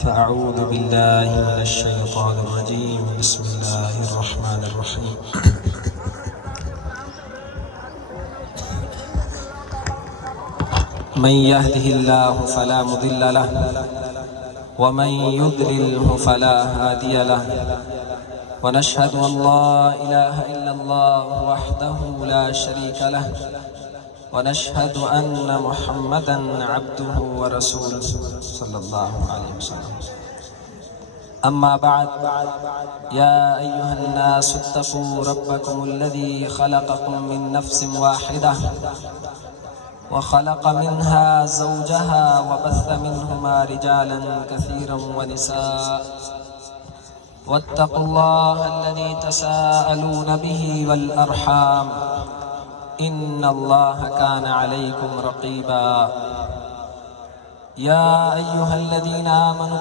فأعوذ بالله من الشيطان الرجيم بسم الله الرحمن الرحيم من يهده الله فلا مضل له ومن يضلله فلا هادي له ونشهد أن لا إله إلا الله وحده لا شريك له ونشهد أن محمدا عبده ورسوله صلى الله عليه وسلم. أما بعد، يا أيها الناس اتقوا ربكم الذي خلقكم من نفس واحدة وخلق منها زوجها وبث منهما رجالا كثيرا ونساء، واتقوا الله الذي تساءلون به والأرحام إن الله كان عليكم رقيبا. يا أيها الذين آمنوا